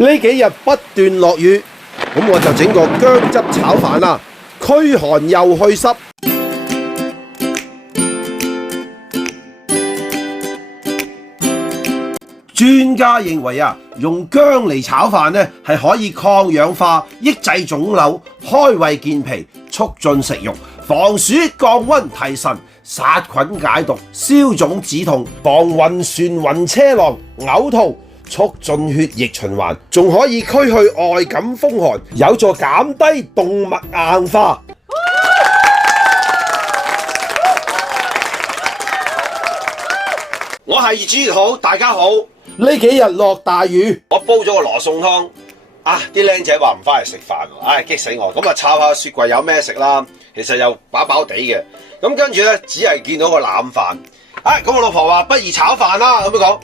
呢幾日不斷落雨，咁我就整個薑汁炒飯啦，驅寒又去濕。專家認為啊，用薑嚟炒飯呢係可以抗氧化、抑制腫瘤、開胃健脾、促進食慾、防暑降溫提神、殺菌解毒、消腫止痛、防暈船暈車浪、嘔吐、促進血液循環，仲可以驅去外感風寒，有助減低動脈硬化。我係主持好，大家好。呢幾日落大雨，我煲咗個羅宋湯啊！啲僆仔話唔翻嚟食飯喎，唉激死我！咁啊抄下雪櫃有咩食啦，其實又飽飽地嘅。咁跟住咧，只係見到個腩飯。啊咁我老婆話不如炒飯啦，咁樣講。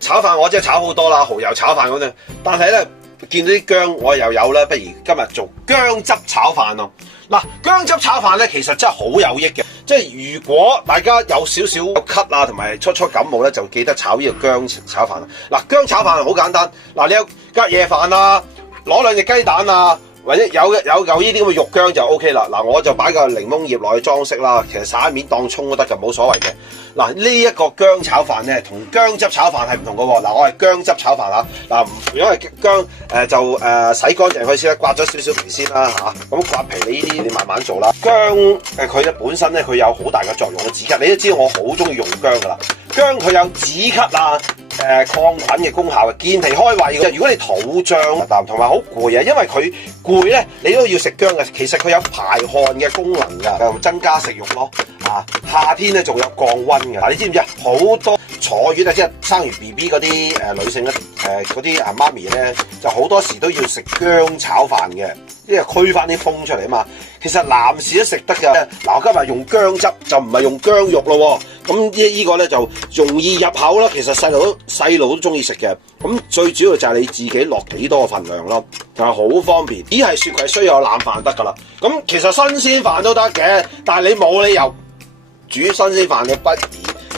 炒飯我真係炒好多啦，蠔油炒飯咁樣。但係咧見到啲薑我又有啦，不如今日做薑汁炒飯咯。嗱，薑汁炒飯咧其實真係好有益嘅。即係如果大家有少少咳啊，同埋初感冒咧，就記得炒呢個薑炒飯啦。嗱，薑炒飯係好簡單。嗱，你有隔夜飯啊，攞兩隻雞蛋啊，或者有呢啲咁嘅肉薑就 O K 啦。嗱，我就擺個檸檬葉落去裝飾啦。其實撒一面當葱都得嘅，冇所謂嘅。嗱，呢一個薑炒飯咧，同薑汁炒飯係唔同嘅喎。嗱，我係薑汁炒飯啊。嗱，因為薑洗乾淨佢先啦，刮咗少少皮先啦嚇。咁刮皮呢啲你慢慢做啦。薑佢咧本身咧佢有好大嘅作用，止咳。你都知道我好中意用薑噶啦。薑佢有止咳啊、抗菌嘅功效嘅，健脾開胃嘅。如果你肚脹同埋好攰啊，因為佢攰咧，你都要食薑嘅。其實佢有排汗嘅功能㗎，增加食慾咯。啊，夏天咧仲有降溫嘅。嗱，你知唔知啊？好多坐月啊，即係生完 BB 嗰啲女性咧，嗰啲媽咪咧，就好多時都要食薑炒飯嘅，因為驅翻啲風出嚟啊嘛。其實男士都食得㗎。嗱，我今日用薑汁就唔係用薑肉咯。咁呢個咧就容易入口啦。其實細路都中意食嘅。咁最主要就係你自己落幾多個份量咯，就係好方便。只係雪櫃需要有冷飯得㗎啦。咁其實新鮮飯都得嘅，但係你冇理由煮新鮮飯，你不如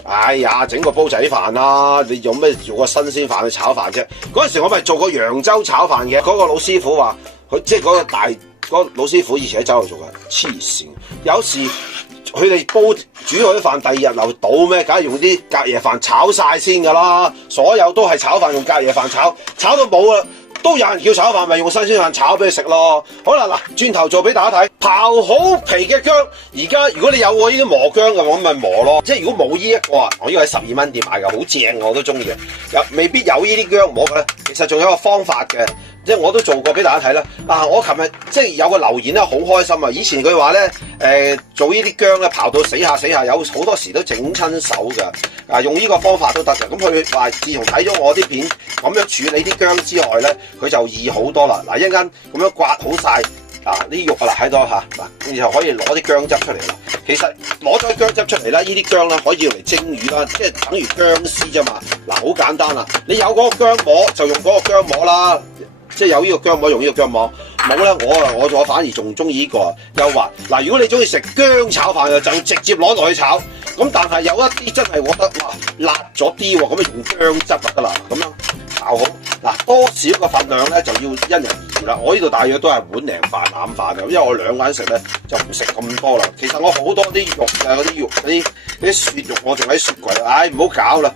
哎呀整個煲仔飯啦。你用咩做個新鮮飯去炒飯啫？嗰陣時我咪做過揚州炒飯嘅。嗰個老師傅話佢即係嗰個老師傅以前喺酒樓做嘅，黐線。有時佢哋煮好啲飯，第二日留倒咩？梗係用啲隔夜飯炒晒先㗎啦。所有都係炒飯用隔夜飯炒到冇啦。都有人叫炒飯，咪用新鮮飯炒俾你食咯。好啦，嗱，轉頭做俾大家睇，刨好皮嘅薑。而家如果你有我呢啲磨薑嘅，我咪磨咯。即係如果冇呢一個啊，我呢個喺12蚊店買嘅，好正，我都中意嘅。未必有呢啲薑磨嘅咧。其實仲有一個方法嘅，即係我都做過俾大家睇啦。嗱，我琴日即係有個留言咧，好開心啊！以前佢話咧，做呢啲薑咧，刨到死下，有好多時都整親手㗎。啊，用呢個方法都得嘅。咁佢話，自從睇咗我啲片咁樣處理啲薑之外咧，佢就易好多啦。嗱，一陣間咁樣刮好晒嗱啲肉啊，睇到嚇嗱，你就可以攞啲薑汁出嚟啦。其實攞咗薑汁出嚟啦，呢啲薑咧可以用嚟蒸魚啦，即係等於薑絲啫嘛。嗱，好簡單啦，你有嗰個薑膜就用嗰個薑膜啦。即係有呢個薑膜用呢個薑膜，冇咧我反而仲中意呢個又滑。嗱，如果你中意食薑炒飯嘅，就直接攞落去炒。咁但係有一啲真係我覺得哇辣咗啲喎，咁啊用薑汁就得啦。咁樣炒好嗱，多少個份量咧就要因人而異啦。我呢度大約都係碗零飯攬飯嘅，因為我兩個人食咧就唔食咁多啦。其實我好多啲肉啊，嗰啲雪肉我仲喺雪櫃，唉唔好搞啦。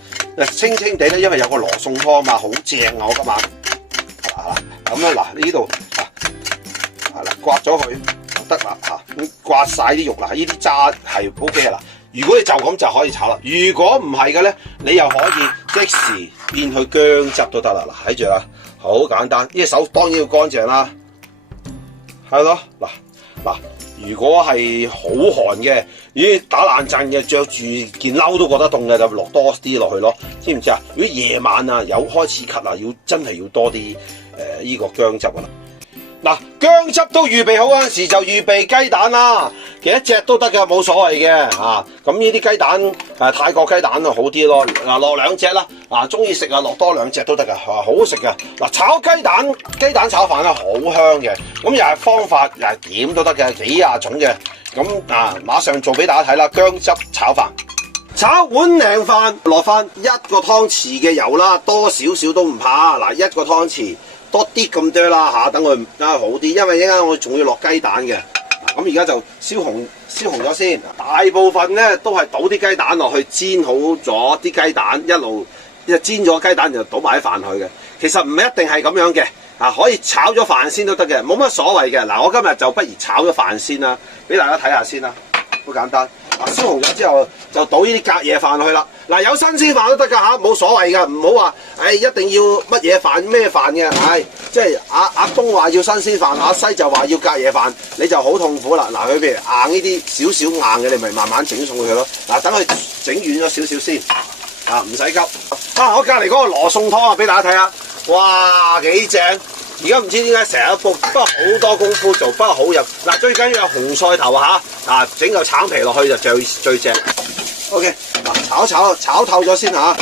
清清地咧，因為有個羅宋湯嘛，好正啊！我今晚。咁咧嗱，呢度刮咗佢就得啦嚇，咁刮晒啲肉啦，呢啲渣係 O K 嘅啦。如果你就咁就可以炒啦，如果唔係嘅咧，你又可以即時變去薑汁都得啦。嗱，睇住啦，好簡單。呢隻手當然要乾淨啦，係咯嗱，如果係好寒嘅，打冷震嘅，着住件褸都覺得凍嘅，就落多啲落去咯，知唔知啊？如果夜晚啊有開始咳啊，真係要多啲呢個薑汁啊啦。嗱，薑汁都預備好嗰陣時，就預備雞蛋啦，幾多隻都得㗎，冇所謂嘅嚇。咁呢啲雞蛋泰國雞蛋啊好啲咯。嗱，落2隻啦，中意食啊落多2隻都得㗎，好好食㗎。嗱，炒雞蛋炒飯咧好香嘅，咁又係方法又係點都得嘅，幾廿種嘅。咁馬上做俾大家睇啦，薑汁炒飯。炒碗靚飯，落翻1個湯匙嘅油啦，多少少都唔怕。嗱，1個湯匙多啲咁多啦嚇，等佢好啲，因為一陣間我仲要落雞蛋嘅。咁而家就燒紅咗先，大部分咧都係倒啲雞蛋落去煎好咗啲雞蛋，一路煎咗雞蛋就倒埋啲飯去嘅。其實唔一定係咁樣嘅，可以炒咗飯先都得嘅，冇乜所謂嘅。嗱，我今日就不如炒咗飯先啦，俾大家睇下先啦，好簡單。燒紅咗之後就倒呢啲隔夜飯落去啦。嗱，有新鮮飯都得㗎嚇，冇所謂㗎，唔好話一定要乜嘢飯咩飯嘅，即係阿東話要新鮮飯，阿西就話要隔夜飯，你就好痛苦啦。嗱，佢譬如硬呢啲少少硬嘅，你咪慢慢整送佢咯。嗱，等佢整軟咗少少先，唔使急。我隔離嗰個羅宋湯俾大家睇下，哇幾正！而家唔知點解成日煲，不過好多功夫做，不過好入。嗱，最緊要有紅菜頭整嚿橙皮落去就最正。OK， 炒透咗先嚇。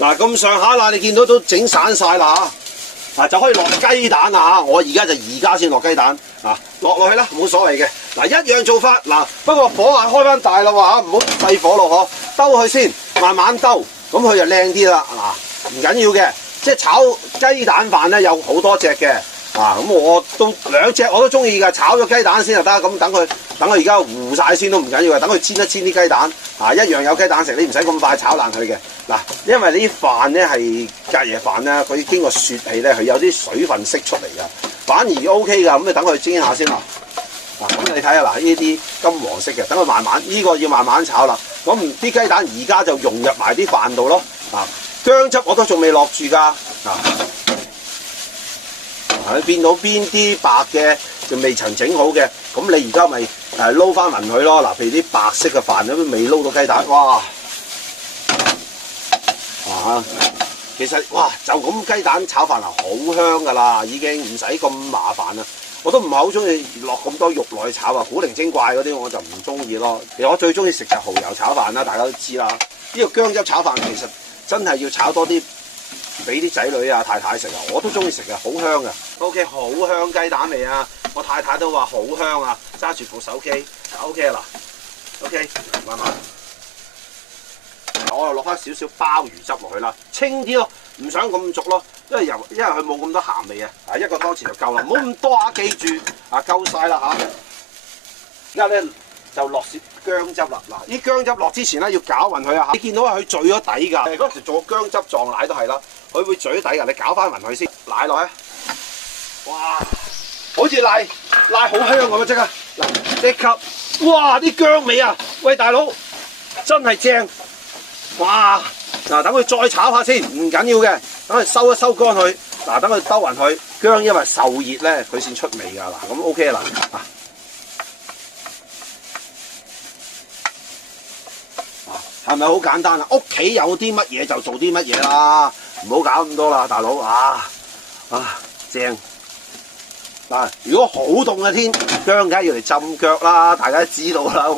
嗱，咁上下啦，你見到都整散晒啦嚇。就可以落雞蛋啦嚇。我而家先落雞蛋落去啦，冇所謂嘅。嗱，一樣做法嗱，不過火眼開翻大啦喎嚇，唔好細火咯嗬，兜佢先，慢慢兜，咁佢就靚啲啦嗱。唔緊要嘅，即係炒雞蛋飯咧有好多隻嘅，咁我都兩隻我都中意㗎，炒咗雞蛋先就得，咁等佢而家糊晒先都唔緊要嘅，等佢煎一煎啲雞蛋，一樣有雞蛋食，你唔使咁快炒爛佢嘅，嗱，因為呢啲飯咧係隔夜飯咧，佢經過雪氣咧，佢有啲水分釋出嚟㗎，反而 OK 㗎，咁你等佢煎下先啦，咁你睇下嗱，呢啲金黃色嘅，等佢慢慢，呢個要慢慢炒啦，咁啲雞蛋而家就融入埋啲飯度咯，薑汁我都仲未落住㗎，你見到邊啲白嘅就未曾整好嘅，咁你而家咪撈翻勻佢咯。嗱，譬如啲白色嘅飯都未撈到雞蛋，哇！其實哇，就咁雞蛋炒飯好香㗎啦，已經唔使咁麻煩啦。我都唔係好中意落咁多肉落去炒啊，古靈精怪嗰啲我就唔中意咯。其實我最中意食就蠔油炒飯啦，大家都知啦。呢個薑汁炒飯其實真係要炒多啲，俾啲仔女太太食啊！我都中意食啊，好香啊 ！OK， 好香雞蛋味啊！我太太都話好香啊！揸住部手機 ，OK 啦 ，OK， 慢慢。我又落翻少少鮑魚汁落去啦，清啲咯，唔想咁濁咯，因為佢冇咁多鹹味啊！一個湯匙就夠啦，唔好咁多記住夠晒啦嚇！而家咧就落少薑汁啦，嗱，啲薑汁落之前咧要攪勻佢啊！你見到佢聚咗底㗎，嗰時做薑汁撞奶都係啦，佢會聚咗底㗎，你攪翻勻佢先，奶落去，哇，好似奶好香咁啊！即刻嗱，即刻，哇！啲薑味啊，喂大佬，真係正，哇！嗱，等佢再炒下先，唔緊要嘅，等佢收一收乾佢，嗱，等佢兜勻佢，薑因為受熱咧，佢先出味㗎，嗱，咁 OK 啦，係咪好簡單啊？屋企有啲乜嘢就做啲乜嘢啦，唔好搞咁多啦，大佬正嗱！如果好凍嘅天，薑梗係要嚟浸腳啦，大家都知道啦。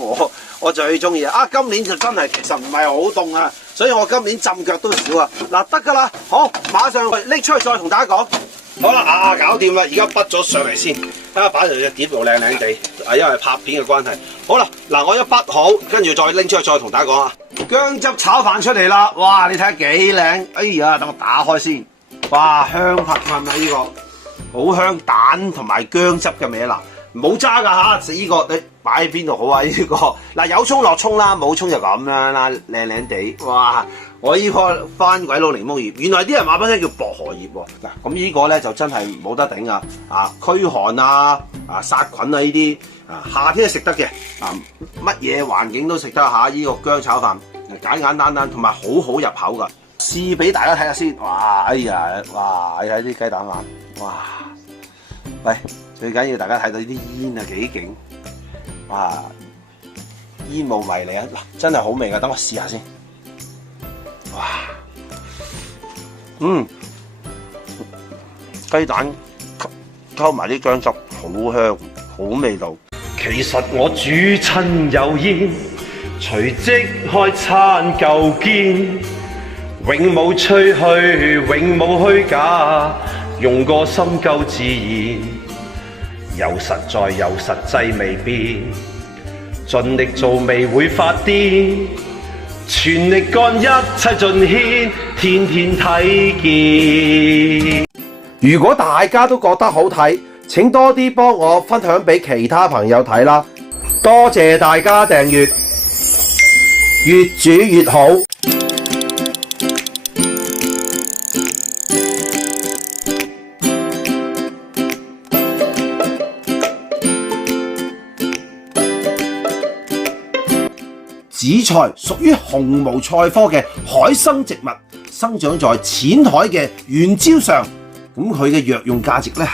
我最中意今年就真係其實唔係好凍啊，所以我今年浸腳都少啊。嗱，得㗎啦，好，馬上拎出去再同大家講。好啦，搞掂啦，而家畢咗上嚟先，睇下擺條隻碟度靚靚地，因為拍片嘅關係。好啦，嗱，我一畢好，跟住再拎出去再同大家講啊。薑汁炒飯出嚟啦，哇！你睇下幾靚，哎呀，等我打開先，哇，香噴噴啊！呢個好香，蛋同埋薑汁嘅味啦，唔好揸㗎嚇，食呢個你擺喺邊度好啊？呢個嗱，有葱落葱啦，冇葱就咁樣啦，靚靚地，哇！我呢棵番鬼佬檸檬葉，原來啲人話俾我聽叫薄荷葉喎。嗱，咁呢個咧就真係冇得頂啊！驅寒殺菌呢啲夏天係食得嘅乜嘢環境都食得下呢個薑炒飯簡簡單單，同埋好好入口噶。試俾大家睇下先，哇！哎呀，哇！你睇啲雞蛋飯，哇！喂，最緊要大家睇到呢啲煙幾勁，哇！煙霧迷離啊！嗱，真係好味噶，等我試下先。哇，雞蛋溝埋啲薑汁，好香，好味道。其實我煮親有煙，隨即開餐夠堅，永冇吹噓，永冇虛假，用個心夠自然，又實在又實際未變，盡力做未會發癲。全力幹一切盡獻，天天睇見。如果大家都覺得好睇，請多啲幫我分享俾其他朋友睇啦。多謝大家訂閱，越煮越好。紫菜屬於紅毛菜科嘅海生植物，生長在淺海嘅原礁上。咁佢嘅藥用價值咧